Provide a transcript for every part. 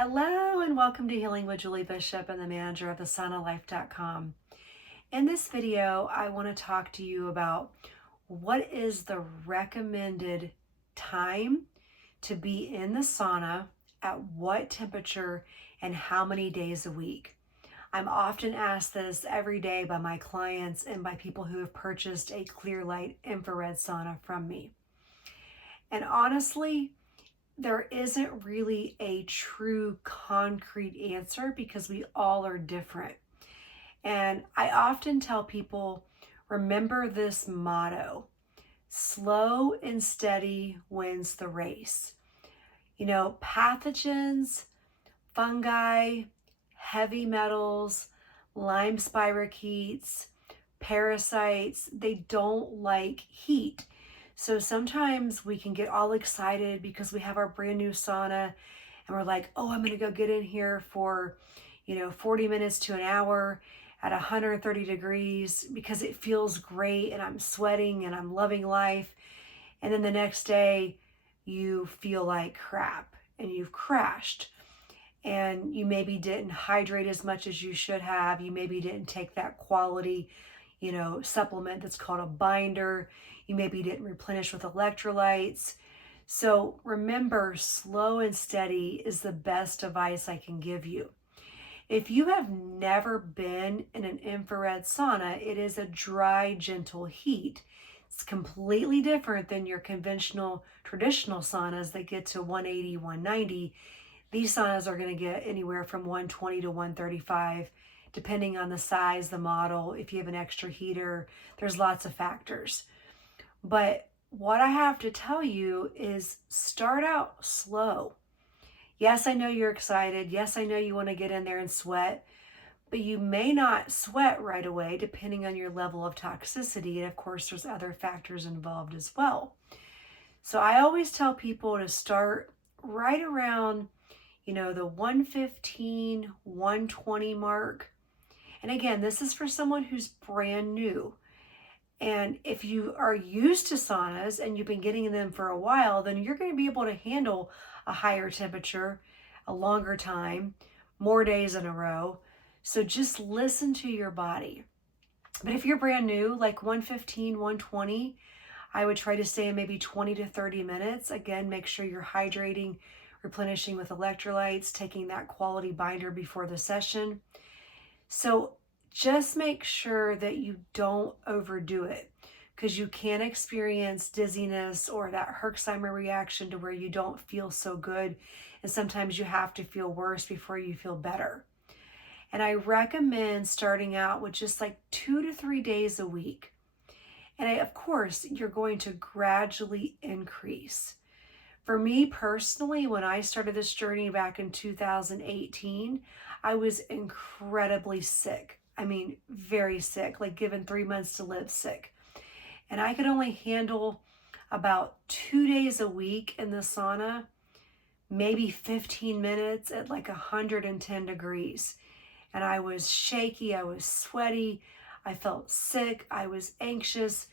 Hello and welcome to Healing with Julie Bishop and the manager of the saunalife.com. In this video, I want to talk to you about what is the recommended time to be in the sauna, at what temperature, and how many days a week. I'm often asked this every day by my clients and by people who have purchased a clear light infrared sauna from me. And honestly, there isn't really a true concrete answer because we all are different. And I often tell people, remember this motto: slow and steady wins the race. Pathogens, fungi, heavy metals, Lyme spirochetes, parasites, they don't like heat. So sometimes we can get all excited because we have our brand new sauna and we're like, oh, I'm going to go get in here for, 40 minutes to an hour at 130 degrees because it feels great and I'm sweating and I'm loving life. And then the next day you feel like crap and you've crashed and you maybe didn't hydrate as much as you should have. You maybe didn't take that quality supplement that's called a binder. You maybe didn't replenish with electrolytes. So remember, slow and steady is the best advice I can give you. If you have never been in an infrared sauna, it is a dry, gentle heat. It's completely different than your conventional, traditional saunas that get to 180, 190. These saunas are going to get anywhere from 120 to 135. Depending on the size, the model, if you have an extra heater, there's lots of factors. But what I have to tell you is start out slow. Yes, I know you're excited. Yes, I know you want to get in there and sweat, but you may not sweat right away depending on your level of toxicity. And of course, there's other factors involved as well. So I always tell people to start right around, the 115, 120 mark. And again, this is for someone who's brand new. And if you are used to saunas and you've been getting in them for a while, then you're going to be able to handle a higher temperature, a longer time, more days in a row. So just listen to your body. But if you're brand new, like 115, 120, I would try to stay in maybe 20 to 30 minutes. Again, make sure you're hydrating, replenishing with electrolytes, taking that quality binder before the session. So just make sure that you don't overdo it because you can experience dizziness or that Herxheimer reaction to where you don't feel so good. And sometimes you have to feel worse before you feel better. And I recommend starting out with just like 2 to 3 days a week. And of course, you're going to gradually increase. For me personally, when I started this journey back in 2018, I was incredibly sick. I mean, very sick, like given 3 months to live sick. And I could only handle about 2 days a week in the sauna, maybe 15 minutes at like 110 degrees. And I was shaky, I was sweaty, I felt sick, I was anxious,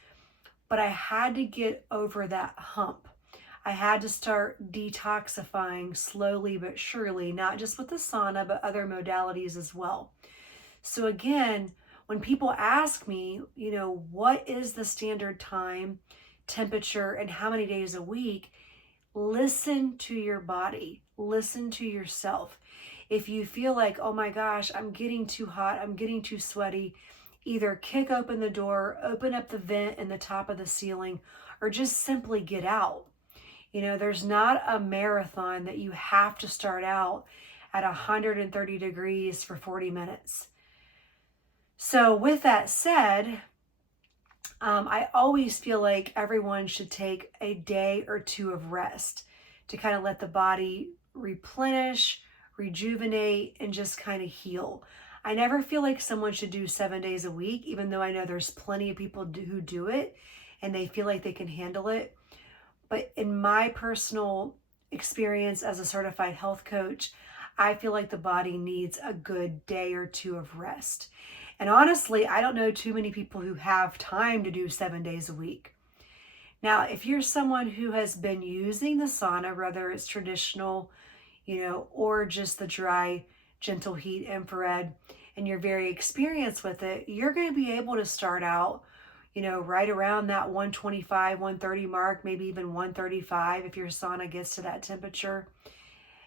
but I had to get over that hump. I had to start detoxifying slowly but surely, not just with the sauna, but other modalities as well. So again, when people ask me, what is the standard time, temperature, and how many days a week, listen to your body, listen to yourself. If you feel like, oh my gosh, I'm getting too hot, I'm getting too sweaty, either kick open the door, open up the vent in the top of the ceiling, or just simply get out. There's not a marathon that you have to start out at 130 degrees for 40 minutes. So with that said, I always feel like everyone should take a day or two of rest to kind of let the body replenish, rejuvenate, and just kind of heal. I never feel like someone should do 7 days a week, even though I know there's plenty of people who do it and they feel like they can handle it. But in my personal experience as a certified health coach, I feel like the body needs a good day or two of rest. And honestly, I don't know too many people who have time to do 7 days a week. Now, if you're someone who has been using the sauna, whether it's traditional, or just the dry, gentle heat infrared, and you're very experienced with it, you're going to be able to start out, right around that 125, 130 mark, maybe even 135 if your sauna gets to that temperature.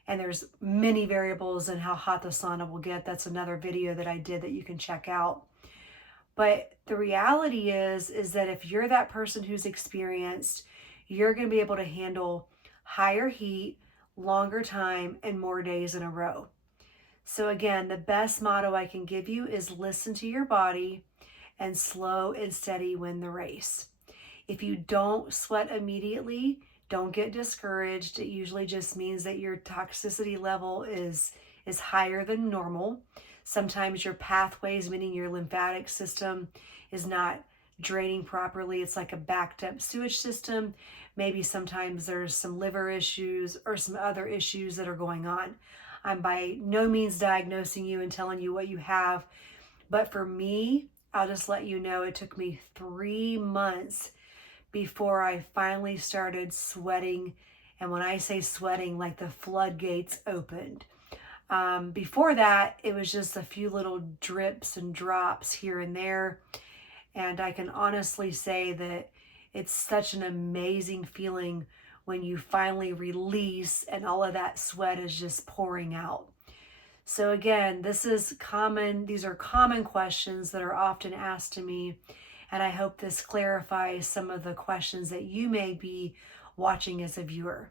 And there's many variables in how hot the sauna will get. That's another video that I did that you can check out. But the reality is that if you're that person who's experienced, you're going to be able to handle higher heat, longer time, and more days in a row. So again, the best motto I can give you is listen to your body and slow and steady win the race. If you don't sweat immediately, don't get discouraged. It usually just means that your toxicity level is higher than normal. Sometimes your pathways, meaning your lymphatic system, is not draining properly. It's like a backed up sewage system. Maybe sometimes there's some liver issues or some other issues that are going on. I'm by no means diagnosing you and telling you what you have, but for me, I'll just let you know it took me 3 months before I finally started sweating. And when I say sweating, like the floodgates opened. Before that, it was just a few little drips and drops here and there. And I can honestly say that it's such an amazing feeling when you finally release and all of that sweat is just pouring out. So again, these are common questions that are often asked to me, and I hope this clarifies some of the questions that you may be watching as a viewer.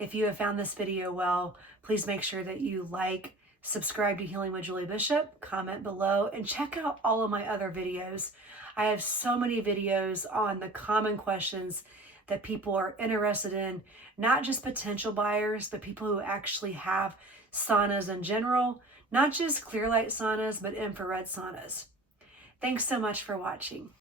If you have found this video well, please make sure that you like, subscribe to Healing with Julie Bishop, comment below, and check out all of my other videos. I have so many videos on the common questions that people are interested in, not just potential buyers, but people who actually have saunas in general, not just clear light saunas, but infrared saunas. Thanks so much for watching.